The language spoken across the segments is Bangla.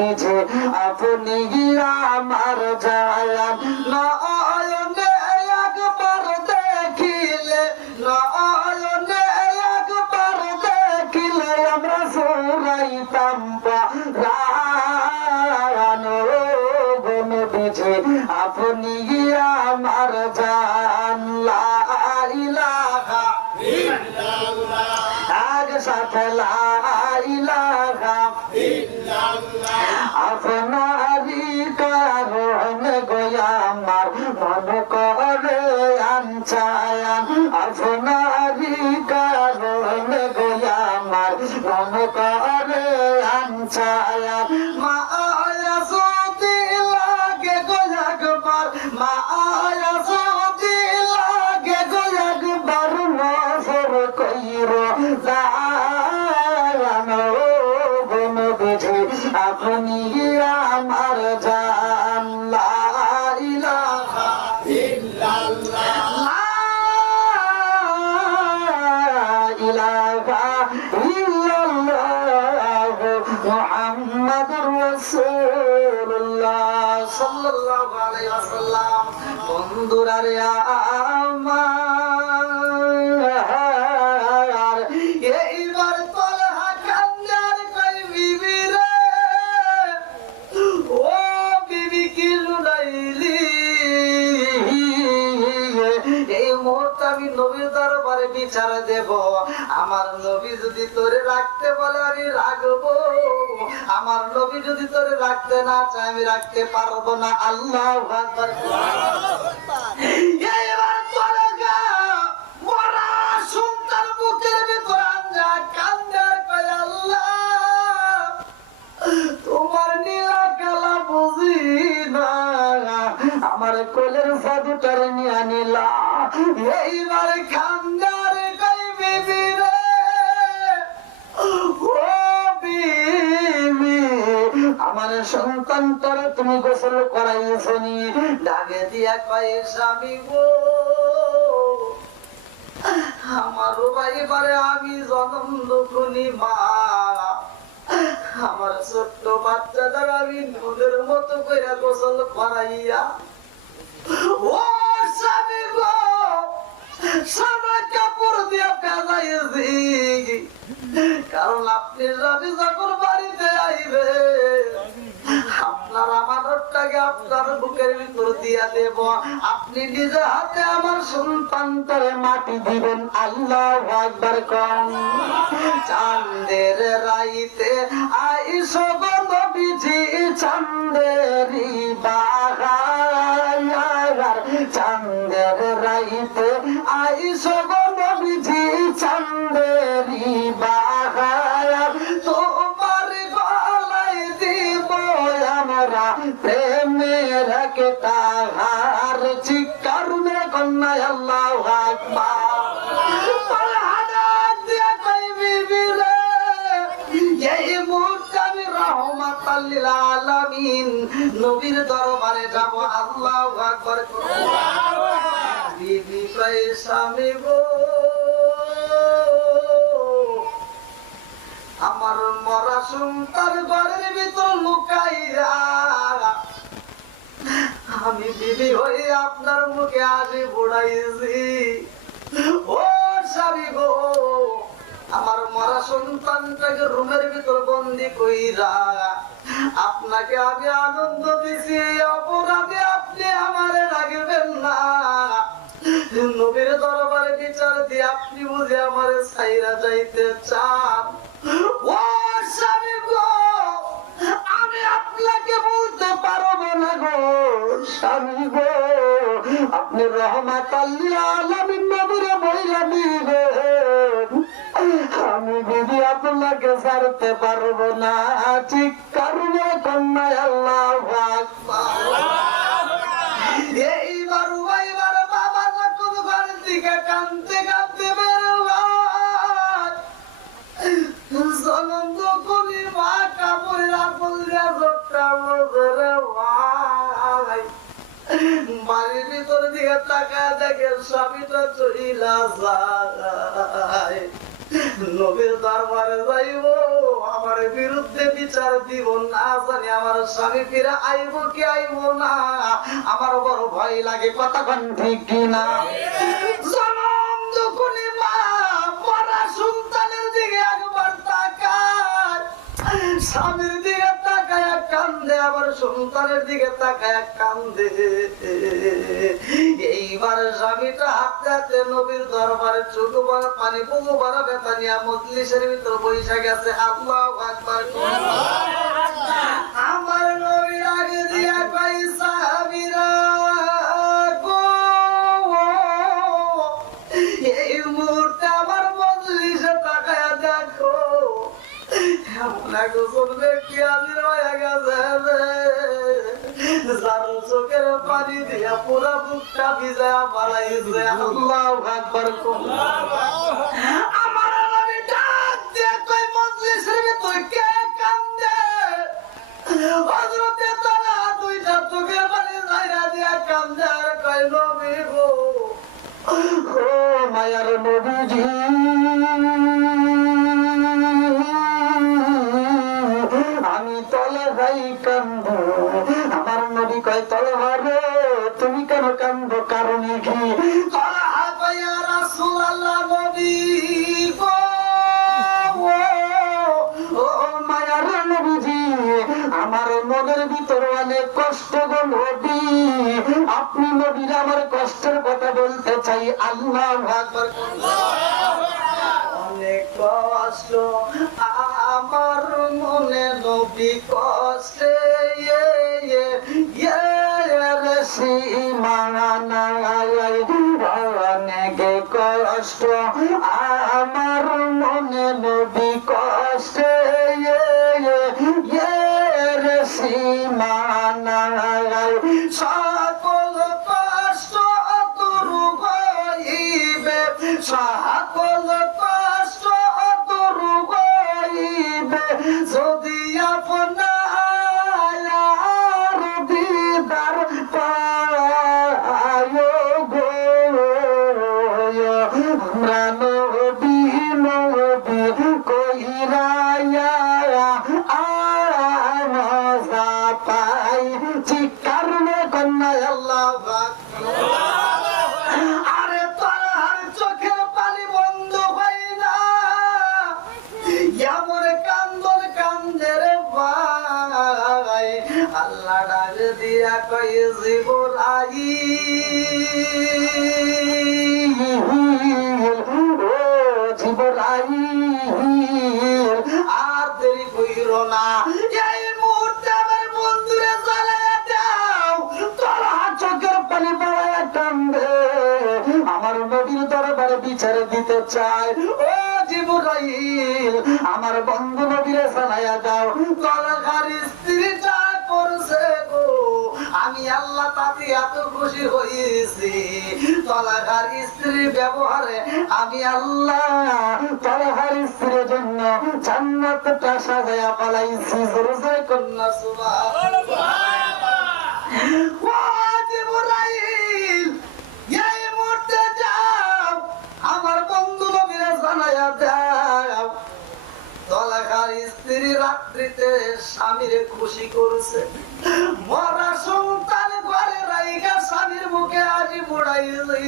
নবীজি আপনি আমার জান নয়নে একবার দেখিলে নয়নে একবার দেখিলে আমরা ফুরাইতাম প্রাণ গো নবীজি আপনি আমার জান লা ইলাহা ইল্লাল্লাহ আগে সাথে লা ইলাহা ইল্লাল্লাহ আপনারই কারণে গো আমার মন করে আনছায়ান আপনারই কারণে গো আমার মন করে আনছায়ান মা আয়া যদি লাগে গো একবার মা আয়া যদি লাগে গো একবার নজর কইরো জানো গো নবীজি আপনি আমার জান লা ইলাহা ইল্লাল্লাহ লা ইলাহা ইল্লাল্লাহ মুহাম্মাদুর রাসূলুল্লাহ সাল্লাল্লাহু আলাইহি ওয়াসাল্লাম বন্ধুরা রে আমার এইবার তলহা কান্দার কই বিবি রে ও বিবি কি লুনাইলি এই মুহূর্তে আমি নবীর দরবারে বিচার দেব আমার নবী যদি তোরে রাখতে বলে আমি রাখবো আমার নবী যদি তোরে রাখতে না চায় আমি রাখতে পারবো না আল্লাহু আকবার এইবার তলগা মরা সন্তান বুকের ভিতর আঞ্জা কান্দার কই আল্লাহ তোমার নীলা কালা বুঝি না আমার কোলের সাধুটার নিয়ে নিলা এইবার খান্দার কই বিবি রে ও বিবি আমার সন্তান তোরে তুমি গোসল করাইছো নি ডাকে দিয়া কয় স্বামী গো আমার এবারে আমি জন্ম দুঃখনি মা আমার ছোট্ট বাচ্চা দ্বারা আমি নদের মতো করে গোসল করাইয়া ও স্বামী গো সাদা কাপড় দিয়া পেঁচাইছি কারণ আপনি স্বামী যখন বাড়িতে আইবে আপনার আমানতটাকে আপনার বুকের ভিতর দিয়া দেব আপনি নিজে হাতে আমার সন্তানটারে মাটি দিবেন আল্লাহু আকবার কম চাঁদের রাইতে আইসো গো নবীজি চাঁদেরি বাহার চাঁদের রাইতে আইসো গো নবীজি চাঁদেরি বাহার তোমার গলায় দিব আমরা প্রেমের একটা হার চিৎকার মেরে কন্যা আল্লাহু আকবার নবীর দরবারে যাব আল্লাহু আকবার বিবি কয় স্বামী গো আমার মরা সন্তান ঘরের ভিতর লুকাইয়া আমি বিবি হয়ে আপনার মুখে হাসি বুড়াইছি ও স্বামী গো আমার মরা সন্তানটাকে রুমের ভিতর বন্দি কইরা আপনাকে আমি আনন্দ দিছি অপরাধে আপনি আমারে রাখবেন না নবীর দরবারে বিচার দিয়ে আপনি বুঝে আমারে ছাইরা যাইতে চান ও স্বামী গো আমি আপনাকে বলতে পারবো না গো স্বামী গো আপনি রহমাতাল লিল আলামিন নবীর বইলা দিবেন আমি বিবি আপনাকে ছাড়তে পারবো না চিৎকার মেরে কন্যা আল্লাহু আকবার এইবার বাবা যখন ঘর থেকে কাঁদতে কাঁদতে বেরোয় জনন্দ করি মা কাপড়ের আপল দিয়া জোটটা বজরে ভাই বাড়ির ভিতর দিকে তাকা দেখে স্বামীটা চলিলা যায় নবীর দরবারে যাইব আমার দরবারের বিরুদ্ধে বিচার দিব না জানি আমার স্বামী ফিরে আইব কি আইব না, আমার বড় ভয় লাগে। কথা কোন ঠিক কিনা? জনম যখনই মা মরা সন্তানের দিকে একবার তাকায়, স্বামীর দিকে তাকায় কান্দে, আবার সন্তানের দিকে তাকায় কান্দে। এইবার স্বামীটা হাতে হাতে নবীর দরবারে চোখ বড় পানি বুকু বড় ব্যথা নিয়ে মজলিসের ভিতর বৈশা গেছে। আল্লাহু আকবার। আমার নবীর আগে দিয়া কই সাহাবীরা গো, এই মুহূর্তে আমার মজলিসে তাকায়া দেখো এমন একজন ব্যক্তি হাজির হয়ে গেছে যার চোখের পানি দিয়া পুরা বুকটা ভিজায়া বাড়াইছে। আল্লাহু আকবার। আমার নবী ডাক দিয়ে কই মজলিসের ভিতর কে কান্দে? হযরতে তাআলা দুইটা চোখের পানি ছাইরা দিয়া কান্দে আর কই নবী গো, ও মায়ার নবীজি, আমি তলে যাই কান্দ। আমার নবী কয় তলহা রে তুমি কেন কান্দ, কারণ কি? তলহা কয় ইয়া রাসূলুল্লাহ নবী গো, ও মায়ার নবীজি, আমার মনের ভিতরে অনেক কষ্ট গো নবী, আপনি নবীর আমার কষ্টের কথা বলতে চাই। আল্লাহু আকবার। অনেক কষ্ট আমার মনে নবী কষ্টে অনেক কষ্ট আমার মনে নবী কষ্টে সকল কষ্ট দূর হইবে, সকল কষ্ট দূর হইবে যদি আপনার দিদার পায় গো। আমরা নবী নবী কইরা মজা পাই, চিৎকার কন্যা আল্লাহু আকবার। আরে তার চোখের পানি বন্ধ হয় না, এমন কান্দন কান্দে রে ভাই। আল্লাহ ডাক দিয়া কই জিবরাইল, ও জিবরাইল আর দেরি কইরো না, এই মুহূর্তে আমার বন্ধুরে জ্বালায়া দাও। তলহা চোখের পানি বাড়ায়া কান্দে, আমার নবীর দরবারে বিচার দিতে চায়। ও জিবরাইল আমার বন্ধু নবীরে জ্বালায়া দাও। তলহার স্ত্রীটা করছে গো, আমি আল্লাহ তাতে এত খুশি হয়েছি, তলহার স্ত্রীর ব্যবহারে আমি আল্লাহ তলহার স্ত্রীর জন্য জান্নাতটা সাজায়া পালাইছি। জোরে জোরে কন্যা সুবহানাল্লাহ। ও জিবরাইল এই মুহূর্তে যাও, আমার বন্ধু নবীরে জানায়া দাও তলহার স্ত্রী রাত্রিতে স্বামীরে খুশি করছে, মরা সন্তান ঘরে রাইখা স্বামীর মুখে আজি মুড়াইছে।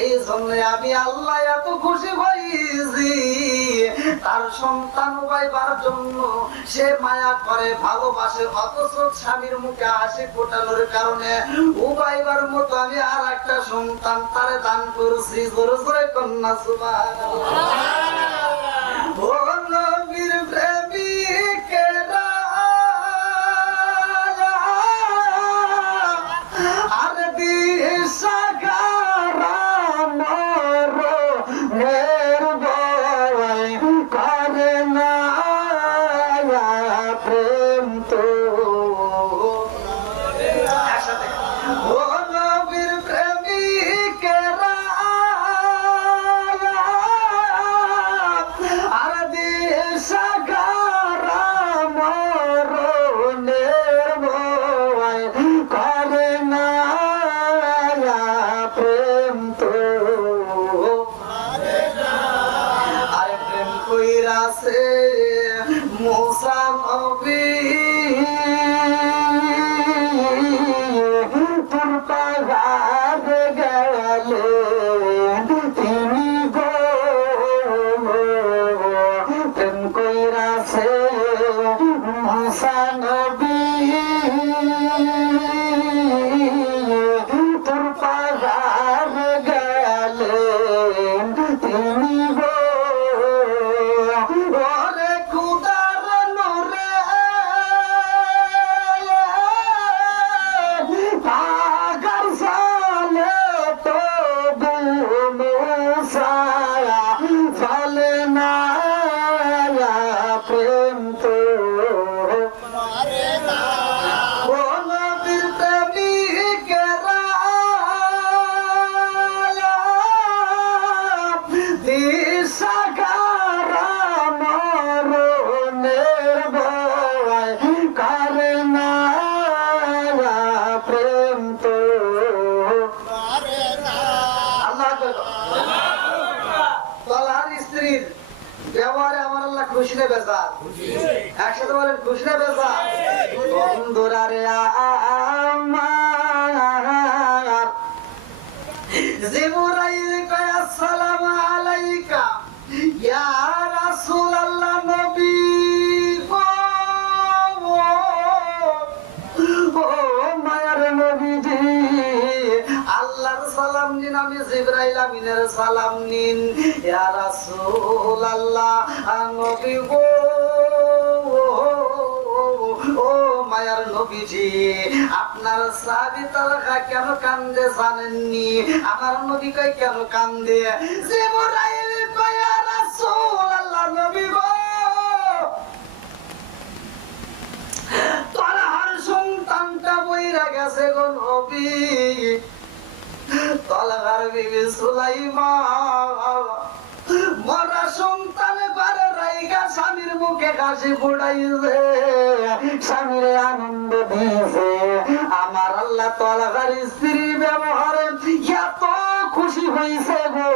এই জন্য আমি আল্লাহ এত খুশি হয়েছি, তার সন্তান পাইবার জন্য সে মায়া করে ভালোবাসে, অথচ স্বামীর মুখে হাসি ফোটানোর কারণে উপাইবার মতো আমি আর একটা সন্তান তারে দান করছি। জোরে জোরে কন্যা সুবহানাল্লাহ। ও নবীর প্রেমিকেরা আর দিশাহারা মরণের ভয় করে না প্রেম তো। ও নবীর প্রেমিকেরা আর দিশাহারা মরণের ভয় করে না প্রেম তো। আরে প্রেম কইরাছে মুসা নবী তোর পাহাড় গেলেন তিনি গো ওরে খুদার নূরে পাগার সালে তো মুসা ফলে না প্রেম তো ব্যবহারে আমার আল্লাহ খুশি নেবে স্যার একসাথে বলেন খুশি নেবে স্যার বন্ধুরা রে আমার জিবরাইল কয় আসসালামু আলাইকা ইয়া রাসূলুল্লাহ নবী ও মায়ার নবীজি আল্লাহর সালাম নিন আমি জিবরাইল আমিনের সালাম নিন ইয়া রাসূলুল্লাহ নবী গো ও মায়ার নবীজি আপনার সাহাবী তালহা কেন কান্দে জানেননি আমার নবী কই কেন কান্দে জিবরাইল কয় ইয়া রাসূলুল্লাহ নবী গো তালহার সন্তানটা বইরা গেছে গো নবী তালহার বিবি সুলাইমা মরা সন্তান ঘরে রাইগা স্বামীর মুখে কাশি ফুটাইছে স্বামীর আনন্দ দিয়েছে আমার আল্লাহ তালহার স্ত্রী ব্যবহারে এত খুশি হয়েছে গো